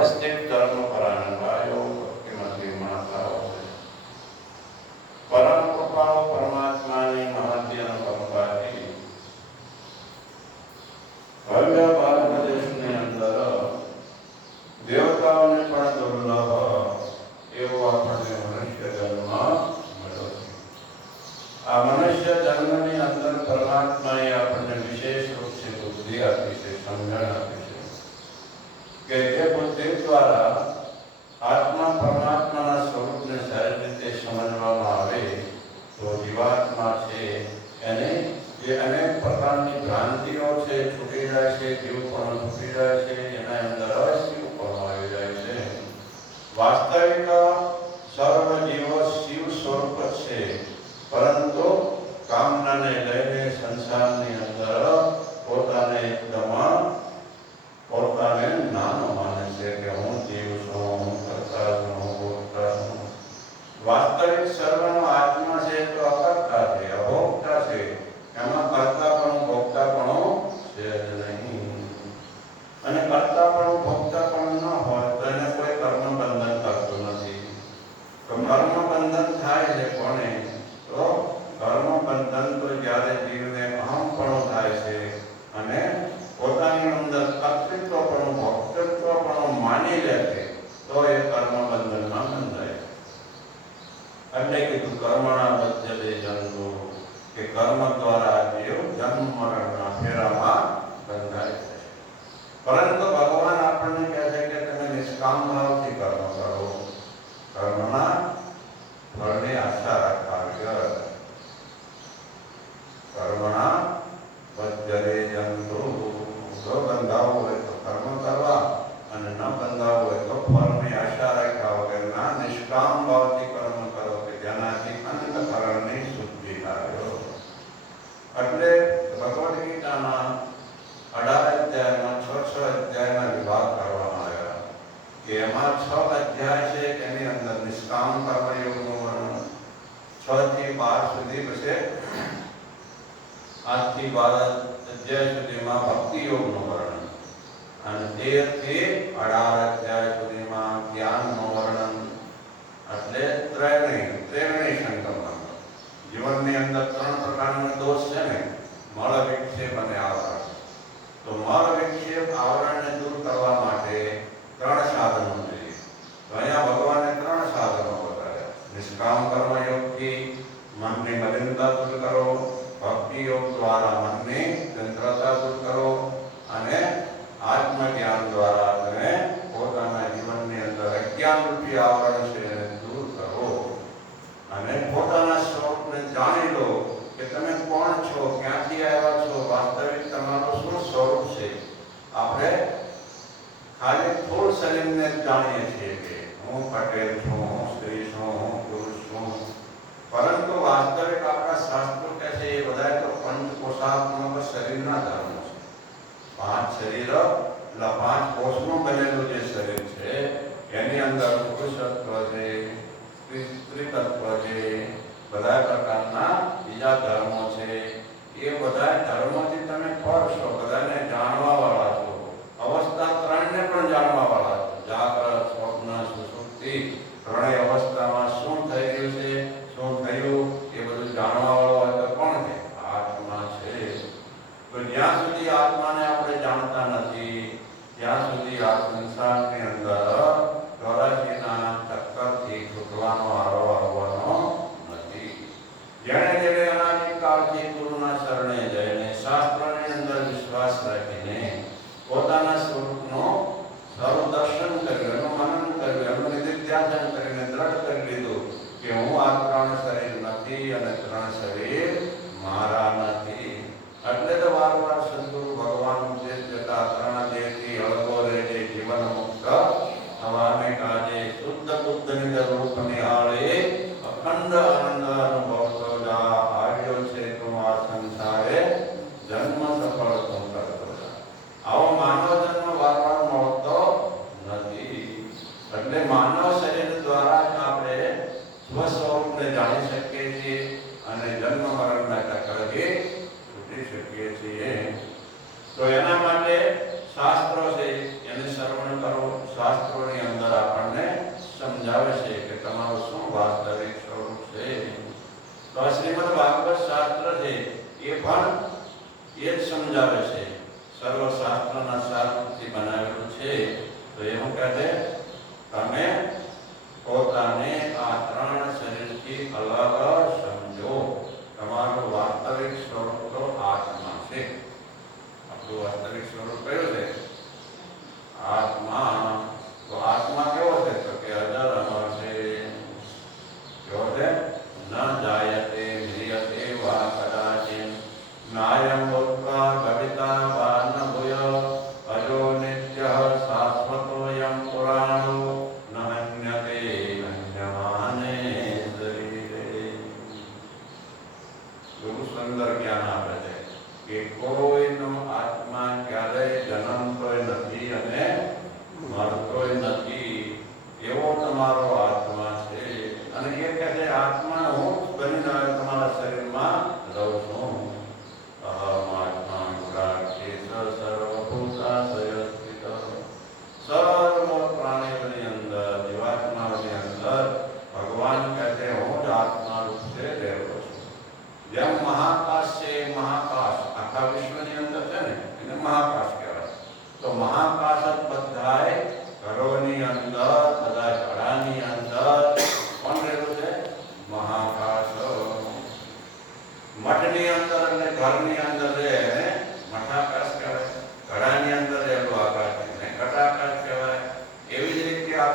ઉપસ્થિત ધર્મ પરાયણભાઈઓ ભક્તિમતી માતાઓ પરમ કૃપાળુ પરમાત્માની મહાત્ય કૃપાથી ભવ્ય ભારત દેશની અંદર દેવતાઓને પણ દુર્લભ એવો આપણને મનુષ્ય જન્મ મળ્યો છે આ મનુષ્ય જન્મની અંદર પરમાત્માએ આપણને વિશેષ રૂપથી બુદ્ધિ આપી છે સમજણ આપી છે કે જે બુદ્ધિ દ્વારા આત્મા પરમાત્માના સ્વરૂપને સારી રીતે સમજવામાં આવે, તો જીવાત્મા છે એને જે અનેક પ્રકારની ભ્રાંતિઓ છે, છૂટી જાય છે જીવપણું છૂટી જાય છે, એના અંદર અશિવપણું આવી જાય છે. વાસ્તવિક સર્વ જીવો શિવ સ્વરૂપ છે, પરંતુ કામનાને લઈને સંસારની અંદર પોતાને એકદમ, પોતાને નાનો વાસ્તવિક સર્વનો આત્મા છે તો અકર્તા છે અભોગતા છે એમાં કરતા પણ ભોગતા પણ છે જ નહીં અને કરતા પણ ભોગતા પણ ન હોય તો એને કોઈ કર્મ બંધન કરતું નથી તો કર્મ બંધન થાય છે કોને તો કર્મ બંધન તો જ્યારે જીવને અહમપણું થાય છે અને પોતાની અંદર કર્તૃત્વ પણ ભોક્તૃત્વ પણ માની લે છે તો એ કર્મ બંધનમાં બંધાય એટલે કીધું કર્મણા બદ્ધતે જન્મ કે કર્મ દ્વારા જીવ જન્મ મરણના ફેરામાં બંધાય છે પરંતુ ભગવાન આપણને કહે છે કે તમે નિષ્કામ ભાવથી કર્મ કરો કર્મના ફળની આશા રાખવા વગર કર્મણા બદ્ધતે જંતુ જો બંધાવવું હોય તો કર્મ કરવા અને ન બંધાવવું હોય તો ફળની આશા રાખ્યા વગરના નિષ્કામ ભાવથી કર્મ કરો કે જેનાથી અંતકરણની શુદ્ધિ થાય એટલે ભગવદ્ ગીતાના અઢાર અધ્યાયમાં છ છ અધ્યાયના વિભાગ કરવામાં આવ્યા કે એમાં છ અધ્યાય છે એની અંદર નિષ્કામ કર્મયોગનું વર્ણન. છ થી બાર સુધી પછી આજથી બાર અધ્યાય સુધીમાં ભક્તિ યોગનું વર્ણન. અને તેરથી અઢાર અધ્યાય સુધીમાં જ્ઞાનનું વર્ણન. એટલે ત્રણેય ત્રણેય સંકલ્પ જીવનની અંદર ત્રણ પ્રકારના દોષ છે ને, મળ વિક્ષેપ અને આવરણ. તો મળ વિક્ષેપ આવરણને દૂર કરવા માટે ત્રણ સાધનો જોઈએ તો અહીંયા ભગવાને ત્રણ સાધનો બતાવ્યા નિષ્કામ કર્મ યોગથી મનની મલિનતા દૂર કરો ભક્તિ યોગ દ્વારા મનની ચંદ્રતા દૂર કરો અને આત્મજ્ઞાન દ્વારા તમે પોતાના જીવનની અંદર અજ્ઞાન રૂપી આવરણ છે એને દૂર કરો અને પોતાના સ્વરૂપને જાણી લો કે તમે કોણ છો ક્યાંથી આવ્યા છો વાસ્તવિક તમારું શું સ્વરૂપ છે આપણે ખાલી થોડ શરીરને જ જાણીએ છીએ કે હું પટેલ છું હું સ્ત્રી છું હું પુરુષ છું પરંતુ વાસ્તવિક આપણા શાસ્ત્રો કહે છે એ બધા તો પંચકોષાત્મક શરીરના ધર્મો છે. પાંચ શરીર, એટલે પાંચ કોષનું બનેલું જે શરીર છે, એની અંદર પુરુષત્વ છે સ્ત્રીતત્વ છે, બધા પ્રકારના બીજા ધર્મો છે એ બધા ધર્મોથી તમે પર છો બધાને જાણવા વાળા છો અવસ્થા ત્રણને પણ જાણવા વાળા છો જાગ્રત સ્વપ્ન સુષુપ્તિ ત્રણેય અવસ્થામાં શું થઈ રહ્યું છે શું થયું એ બધું જાણવા વાળો હોય તો કોણ છે આત્મા છે તો જ્યાં સુધી આત્માને આપણે જાણતા નથી ત્યાં સુધી આ સંસારની અંદર ચોરાશીના છૂટવાનો આરો આવવાનો નથી. જેણે જેણે અનાદિકાળથી ગુરુના શરણે જઈને શાસ્ત્રની અંદર વિશ્વાસ રાખીને પોતાના સ્વરૂપનો સર્વ દર્શન કર્યું, એનું મનન કર્યું, એનું નિધિધ્યાસન કરીને દ્રઢ કરી લીધું. માનવ શરીર દ્વારા આપણે સ્વસ્વરૂપને જાણી શકીએ છીએ અને જન્મ મરણના ચક્રથી છૂટી શકીએ છીએ. તો એના માટે શાસ્ત્રો છે, એને શ્રવણ કરો. શાસ્ત્રોની અંદર આપણને સમજાવે છે કે તમારું શું વાસ્તવિક સ્વરૂપ છે. તો શ્રીમદ ભાગવત શાસ્ત્ર છે, એ પણ એ જ સમજાવે છે. સર્વ છે આપણો વાસ્તવિક સ્વરૂપ કયો છે આત્મા તો આત્મા કેવો છે તો કે અજરમ છે કેવો છે ન જાયતે મિયતે વા કદાચિન નાયમ ઉત્પા કવિતા વા ન ભૂય અજો નિત્ય શાશ્વતોયમ પુરાણો ન હન્યતે હન્યમાને શરીરે બહુ સુંદર જ્ઞાન આપે છે કે કોઈનો આત્મા ક્યારેય જન્મતોય નથી અને મરતોય નથી. એવો તમારો આત્મા છે. અને એ કહે આત્મા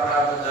para